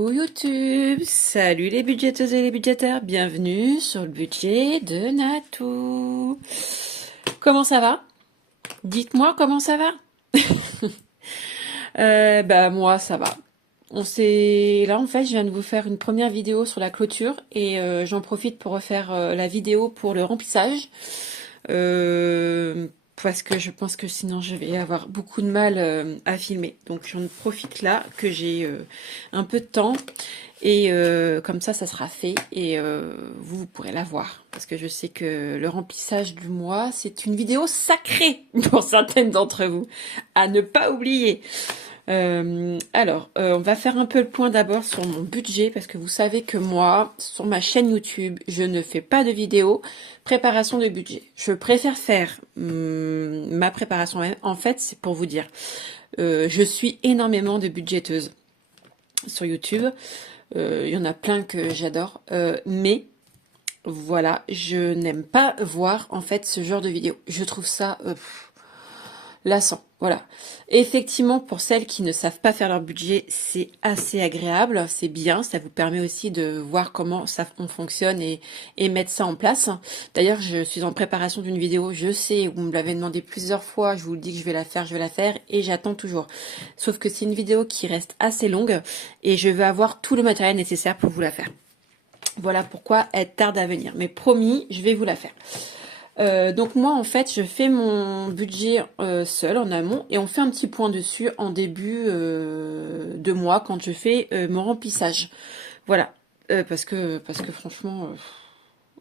Coucou YouTube, salut les budgéteuses et les budgétaires, bienvenue sur le budget de Natou. Comment ça va? Dites-moi comment ça va? Bah moi ça va. Là en fait je viens de vous faire une première vidéo sur la clôture et j'en profite pour refaire la vidéo pour le remplissage. Parce que je pense que sinon je vais avoir beaucoup de mal à filmer. Donc j'en profite là que j'ai un peu de temps et comme ça sera fait et vous pourrez la voir. Parce que je sais que le remplissage du mois c'est une vidéo sacrée pour certaines d'entre vous à ne pas oublier. On va faire un peu le point d'abord sur mon budget parce que vous savez que moi, sur ma chaîne YouTube, je ne fais pas de vidéo préparation de budget. Je préfère faire ma préparation même. En fait, c'est pour vous dire, je suis énormément de budgéteuses sur YouTube. Il y en a plein que j'adore, mais voilà, je n'aime pas voir en fait ce genre de vidéo. Je trouve ça lassant. Voilà. Effectivement, pour celles qui ne savent pas faire leur budget, c'est assez agréable, c'est bien, ça vous permet aussi de voir comment on fonctionne et mettre ça en place. D'ailleurs, je suis en préparation d'une vidéo, je sais, vous me l'avez demandé plusieurs fois, je vous le dis que je vais la faire et j'attends toujours. Sauf que c'est une vidéo qui reste assez longue et je veux avoir tout le matériel nécessaire pour vous la faire. Voilà pourquoi elle tarde à venir. Mais promis, je vais vous la faire. Donc moi en fait je fais mon budget seul en amont et on fait un petit point dessus en début de mois quand je fais mon remplissage. Voilà. Parce que franchement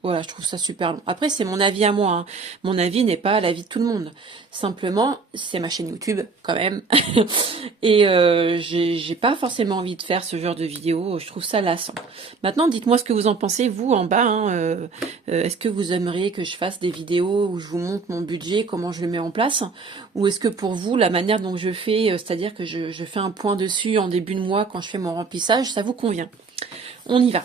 voilà, je trouve ça super long. Après, c'est mon avis à moi, hein. Mon avis n'est pas l'avis de tout le monde. Simplement, c'est ma chaîne YouTube, quand même. Et j'ai pas forcément envie de faire ce genre de vidéo. Je trouve ça lassant. Maintenant, dites-moi ce que vous en pensez, vous, en bas. Hein. Est-ce que vous aimeriez que je fasse des vidéos où je vous montre mon budget, comment je le mets en place? Ou est-ce que pour vous, la manière dont je fais, c'est-à-dire que je fais un point dessus en début de mois quand je fais mon remplissage, ça vous convient? On y va.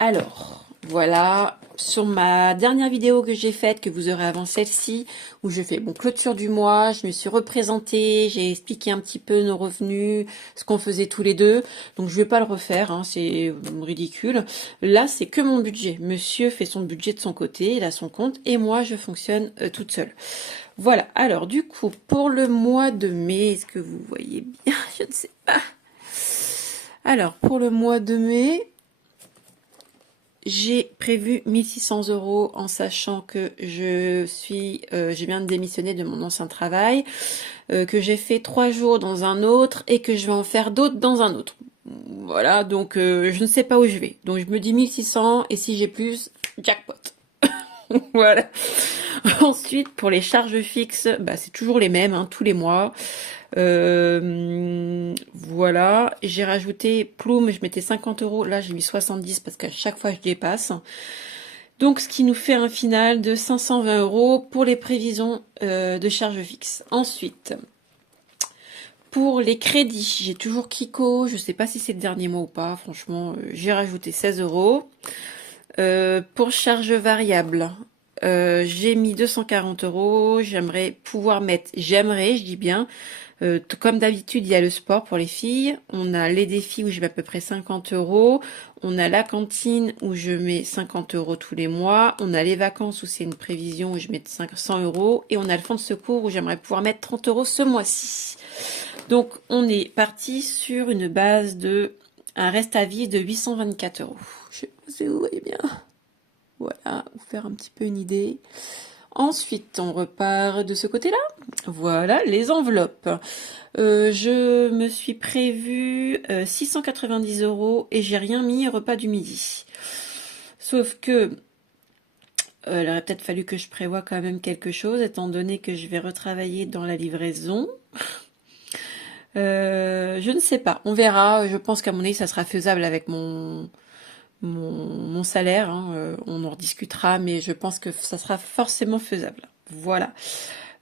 Alors... Voilà, sur ma dernière vidéo que j'ai faite, que vous aurez avant celle-ci, où je fais clôture du mois, je me suis représentée, j'ai expliqué un petit peu nos revenus, ce qu'on faisait tous les deux. Donc je vais pas le refaire, hein, c'est ridicule. Là, c'est que mon budget. Monsieur fait son budget de son côté, il a son compte, et moi, je fonctionne toute seule. Voilà, alors du coup, pour le mois de mai, est-ce que vous voyez bien? Je ne sais pas. Alors, pour le mois de mai... J'ai prévu 1600 € en sachant que je viens de démissionner de mon ancien travail, que j'ai fait 3 jours dans un autre et que je vais en faire d'autres dans un autre. Voilà, donc je ne sais pas où je vais. Donc je me dis 1600 et si j'ai plus, jackpot. Voilà. Ensuite, pour les charges fixes, bah, c'est toujours les mêmes, hein, tous les mois. Voilà, j'ai rajouté Plume, je mettais 50 €, là j'ai mis 70 parce qu'à chaque fois je dépasse. Donc ce qui nous fait un final de 520 € pour les prévisions de charges fixes. Ensuite, pour les crédits, j'ai toujours Kiko, je sais pas si c'est le dernier mois ou pas, franchement, j'ai rajouté 16 €. Pour charges variables, j'ai mis 240 €, j'aimerais pouvoir mettre, je dis bien, comme d'habitude, il y a le sport pour les filles. On a les défis où je mets à peu près 50 €. On a la cantine où je mets 50 € tous les mois. On a les vacances où c'est une prévision où je mets 500 €. Et on a le fonds de secours où j'aimerais pouvoir mettre 30 € ce mois-ci. Donc, on est parti sur une base de un reste à vivre de 824 €. Je sais pas si vous voyez bien. Voilà, vous faire un petit peu une idée. Ensuite, on repart de ce côté-là. Voilà, les enveloppes. Je me suis prévu 690 € et j'ai rien mis repas du midi. Sauf que il aurait peut-être fallu que je prévoie quand même quelque chose, étant donné que je vais retravailler dans la livraison. Je ne sais pas, on verra. Je pense qu'à mon avis, ça sera faisable avec mon salaire, hein, on en rediscutera, mais je pense que ça sera forcément faisable. Voilà.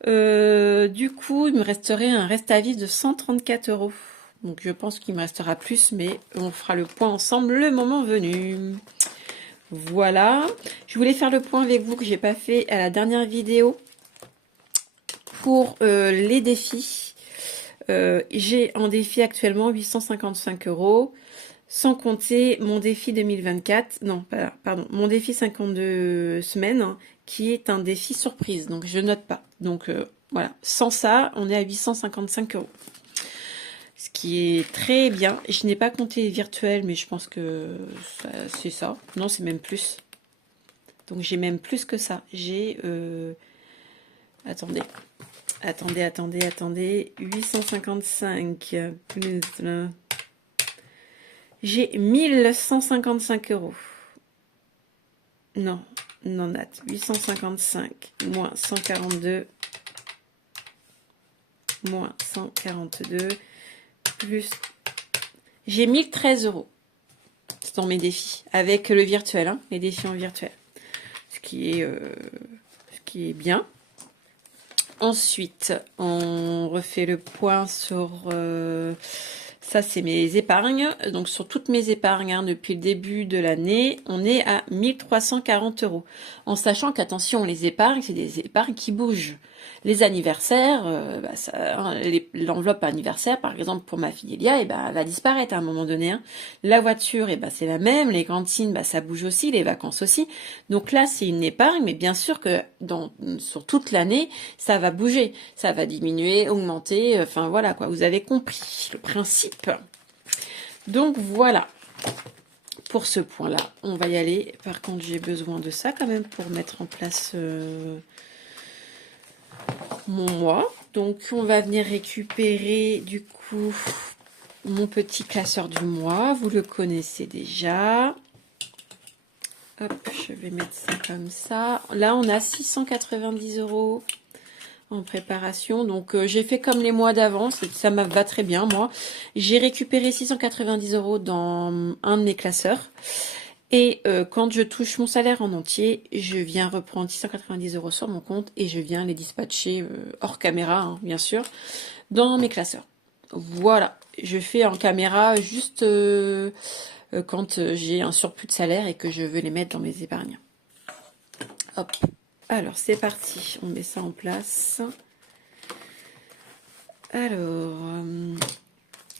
Du coup, il me resterait un reste à vivre de 134 €. Donc je pense qu'il me restera plus, mais on fera le point ensemble le moment venu. Voilà. Je voulais faire le point avec vous que j'ai pas fait à la dernière vidéo pour les défis. J'ai en défi actuellement 855 €, sans compter mon défi 2024, non, pardon, mon défi 52 semaines, hein, qui est un défi surprise, donc je note pas. Donc voilà, sans ça, on est à 855 €. Ce qui est très bien. Je n'ai pas compté les virtuels, mais je pense que c'est ça. Non, c'est même plus. Donc j'ai même plus que ça. J'ai... attendez. Attendez. 855 plus... J'ai 1155 €. Non, Nat. 855 moins 142 moins 142 plus... J'ai 1013 € dans mes défis, avec le virtuel, hein, les défis en virtuel. Ce qui est bien. Ensuite, on refait le point sur... ça, c'est mes épargnes. Donc, sur toutes mes épargnes, hein, depuis le début de l'année, on est à 1340 €. En sachant qu'attention, les épargnes, c'est des épargnes qui bougent. Les anniversaires, l'enveloppe anniversaire, par exemple, pour ma fille Elia, elle va disparaître à un moment donné. Hein. La voiture, c'est la même. Les cantines, ça bouge aussi. Les vacances aussi. Donc là, c'est une épargne, mais bien sûr que sur toute l'année, ça va bouger. Ça va diminuer, augmenter. Enfin, voilà, quoi. Vous avez compris le principe. Donc, voilà. Pour ce point-là, on va y aller. Par contre, j'ai besoin de ça quand même pour mettre en place... mon mois. Donc on va venir récupérer du coup mon petit classeur du mois. Vous le connaissez déjà. Hop, je vais mettre ça comme ça. Là on a 690 € en préparation. Donc j'ai fait comme les mois d'avant. Ça me va très bien moi. J'ai récupéré 690 € dans un de mes classeurs. Et quand je touche mon salaire en entier, je viens reprendre 690 € sur mon compte et je viens les dispatcher hors caméra, hein, bien sûr, dans mes classeurs. Voilà, je fais en caméra juste quand j'ai un surplus de salaire et que je veux les mettre dans mes épargnes. Hop, alors c'est parti, on met ça en place. Alors...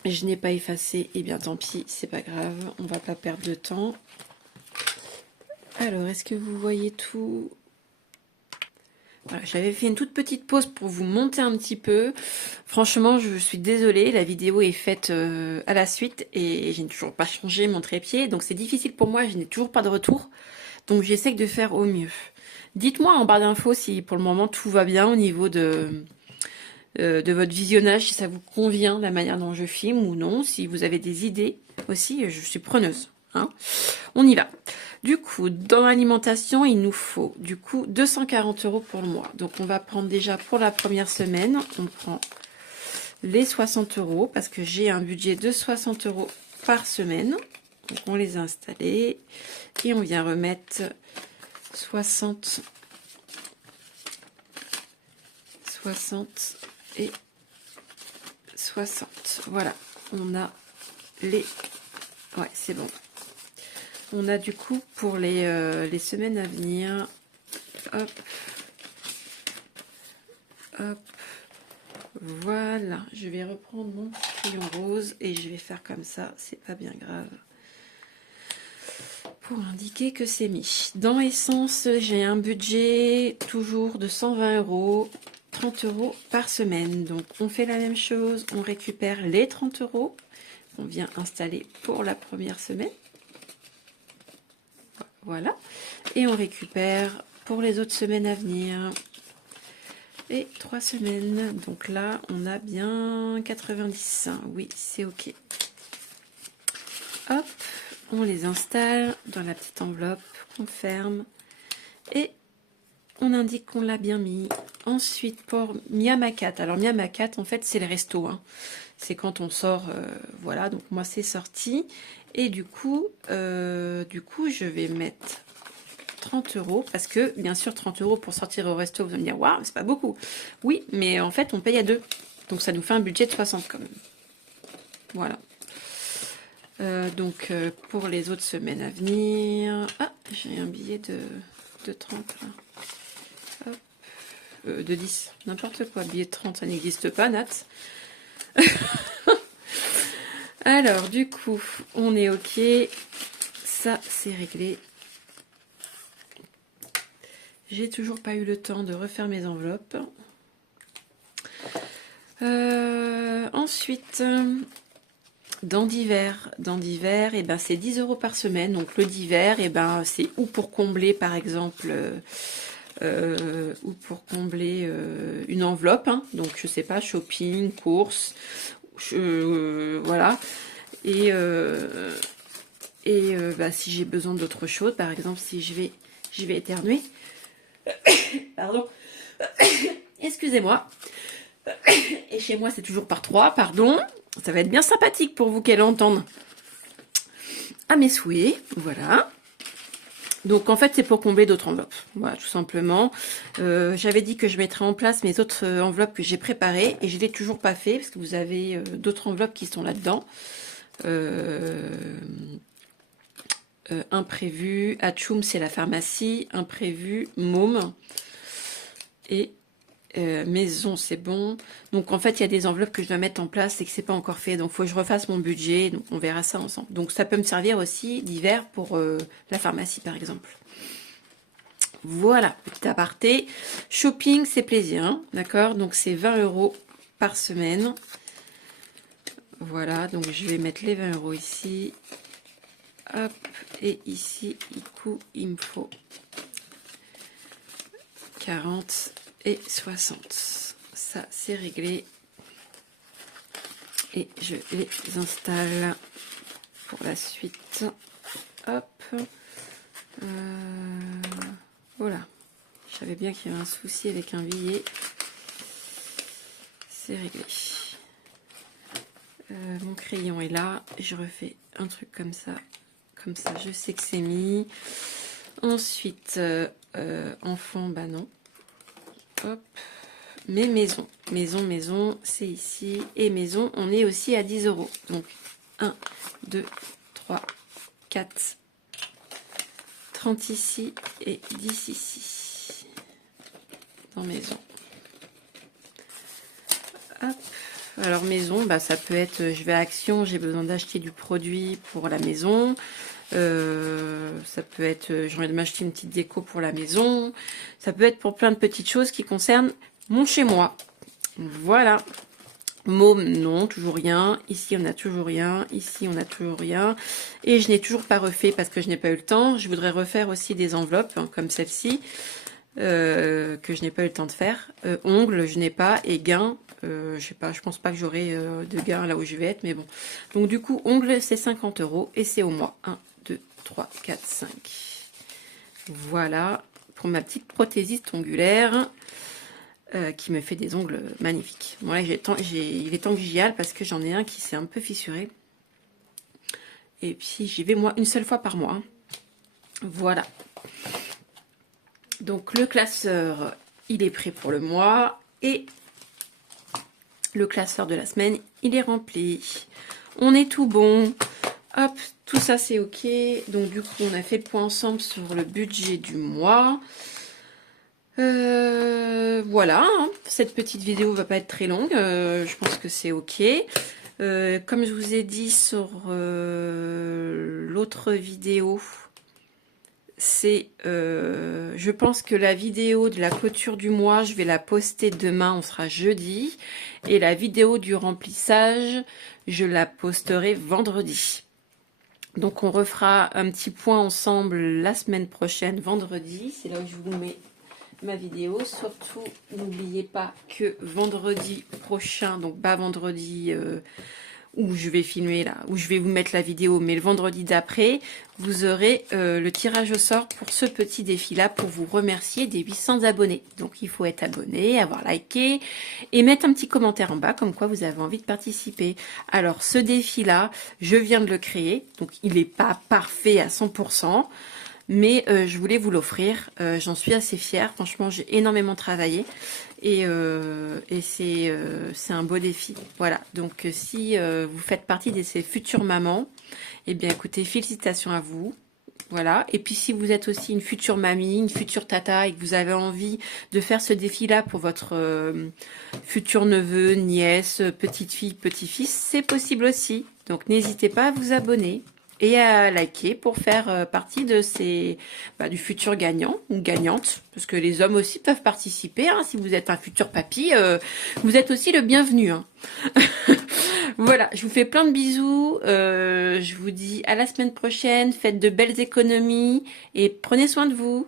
je n'ai pas effacé, et bien tant pis, c'est pas grave, on va pas perdre de temps. Alors, est-ce que vous voyez tout? Voilà, j'avais fait une toute petite pause pour vous monter un petit peu. Franchement, je suis désolée, la vidéo est faite à la suite et je n'ai toujours pas changé mon trépied. Donc c'est difficile pour moi, je n'ai toujours pas de retour. Donc j'essaie de faire au mieux. Dites-moi en barre d'infos si pour le moment tout va bien au niveau de votre visionnage, si ça vous convient la manière dont je filme ou non. Si vous avez des idées aussi, je suis preneuse. Hein. On y va. Du coup, dans l'alimentation, il nous faut du coup 240 € pour le mois. Donc, on va prendre déjà pour la première semaine, on prend les 60 € parce que j'ai un budget de 60 € par semaine. Donc, on les a installés et on vient remettre 60 et 60. Voilà, on a les... Ouais, c'est bon. On a du coup pour les semaines à venir, hop, hop, voilà, je vais reprendre mon crayon rose et je vais faire comme ça, c'est pas bien grave, pour indiquer que c'est mis. Dans essence, j'ai un budget toujours de 120 €, 30 € par semaine, donc on fait la même chose, on récupère les 30 € qu'on vient installer pour la première semaine. Voilà, et on récupère pour les autres semaines à venir et 3 semaines. Donc là, on a bien 90. Oui, c'est ok. Hop, on les installe dans la petite enveloppe qu'on ferme et on indique qu'on l'a bien mis. Ensuite, pour Miamakat. Alors Miamakat, en fait, c'est le resto. Hein. C'est quand on sort, voilà. Donc moi, c'est sorti. Et du coup, je vais mettre 30 € parce que, bien sûr, 30 € pour sortir au resto, vous allez me dire, waouh, c'est pas beaucoup. Oui, mais en fait, on paye à 2. Donc ça nous fait un budget de 60 quand même. Voilà. Donc, pour les autres semaines à venir... Ah, j'ai un billet de 30 là. Hop. De 10, n'importe quoi. Billet de 30, ça n'existe pas, Nat. Alors, du coup, on est OK. Ça, c'est réglé. J'ai toujours pas eu le temps de refaire mes enveloppes. Ensuite, dans divers, et ben, c'est 10 € par semaine. Donc, le divers, et ben, c'est ou pour combler, par exemple... ou pour combler une enveloppe, hein. Donc je sais pas, shopping, courses, voilà. Et bah, si j'ai besoin d'autre chose, par exemple, si je vais éternuer, pardon, excusez-moi. Et chez moi c'est toujours par 3, pardon. Ça va être bien sympathique pour vous qu'elle entende à mes souhaits, voilà. Donc en fait c'est pour combler d'autres enveloppes, voilà tout simplement. J'avais dit que je mettrais en place mes autres enveloppes que j'ai préparées et je ne l'ai toujours pas fait parce que vous avez d'autres enveloppes qui sont là-dedans. Imprévu, Atchoum c'est la pharmacie, imprévu, Môme et maison c'est bon. Donc en fait il y a des enveloppes que je dois mettre en place et que c'est pas encore fait, donc il faut que je refasse mon budget, donc on verra ça ensemble. Donc ça peut me servir aussi d'hiver pour la pharmacie par exemple. Voilà, petit aparté. Shopping c'est plaisir, hein, d'accord, donc c'est 20 € par semaine. Voilà, donc je vais mettre les 20 € ici, hop, et ici il me faut 40 et 60. Ça c'est réglé et je les installe pour la suite. Hop, voilà, je savais bien qu'il y avait un souci avec un billet, c'est réglé. Mon crayon est là, je refais un truc comme ça je sais que c'est mis. Ensuite enfant, bah non, hop, mais maison c'est ici, et maison on est aussi à 10 €. Donc 1 2 3 4 30 ici et 10 ici dans maison. Hop. Alors maison, bah ça peut être, je vais à Action, j'ai besoin d'acheter du produit pour la maison. Ça peut être, j'ai envie de m'acheter une petite déco pour la maison. Ça peut être pour plein de petites choses qui concernent mon chez moi. Voilà. Môme, non, toujours rien. Ici, on a toujours rien. Ici, on a toujours rien. Et je n'ai toujours pas refait parce que je n'ai pas eu le temps. Je voudrais refaire aussi des enveloppes, hein, comme celle-ci, que je n'ai pas eu le temps de faire. Ongles, je n'ai pas. Et gains, je sais pas, je pense pas que j'aurai de gains là où je vais être, mais bon. Donc du coup, ongles, c'est 50 € et c'est au mois. 1, 2, 3, 4, 5. Voilà, pour ma petite prothésiste ongulaire. Qui me fait des ongles magnifiques. Bon, là, il est temps que j'y aille parce que j'en ai un qui s'est un peu fissuré. Et puis, j'y vais moi une seule fois par mois. Voilà. Donc, le classeur, il est prêt pour le mois. Et le classeur de la semaine, il est rempli. On est tout bon. Hop, tout ça, c'est OK. Donc, du coup, on a fait le point ensemble sur le budget du mois. Voilà, hein. Cette petite vidéo va pas être très longue, je pense que c'est OK. Comme je vous ai dit sur l'autre vidéo, c'est, je pense que la vidéo de la clôture du mois, je vais la poster demain, on sera jeudi, et la vidéo du remplissage, je la posterai vendredi. Donc on refera un petit point ensemble la semaine prochaine, vendredi, c'est là où je vous mets ma vidéo. Surtout n'oubliez pas que vendredi prochain, donc pas vendredi où je vais filmer là, où je vais vous mettre la vidéo, mais le vendredi d'après, vous aurez le tirage au sort pour ce petit défi là, pour vous remercier des 800 abonnés. Donc il faut être abonné, avoir liké et mettre un petit commentaire en bas comme quoi vous avez envie de participer. Alors ce défi là, je viens de le créer, donc il n'est pas parfait à 100%. Mais je voulais vous l'offrir, j'en suis assez fière, franchement j'ai énormément travaillé et c'est un beau défi. Voilà, donc si vous faites partie de ces futures mamans, eh bien écoutez, félicitations à vous, Voilà. Et puis si vous êtes aussi une future mamie, une future tata et que vous avez envie de faire ce défi-là pour votre futur neveu, nièce, petite fille, petit-fils, c'est possible aussi. Donc n'hésitez pas à vous abonner et à liker pour faire partie de du futur gagnant ou gagnante, parce que les hommes aussi peuvent participer. Hein. Si vous êtes un futur papy, vous êtes aussi le bienvenu. Hein. Voilà, je vous fais plein de bisous. Je vous dis à la semaine prochaine. Faites de belles économies et prenez soin de vous.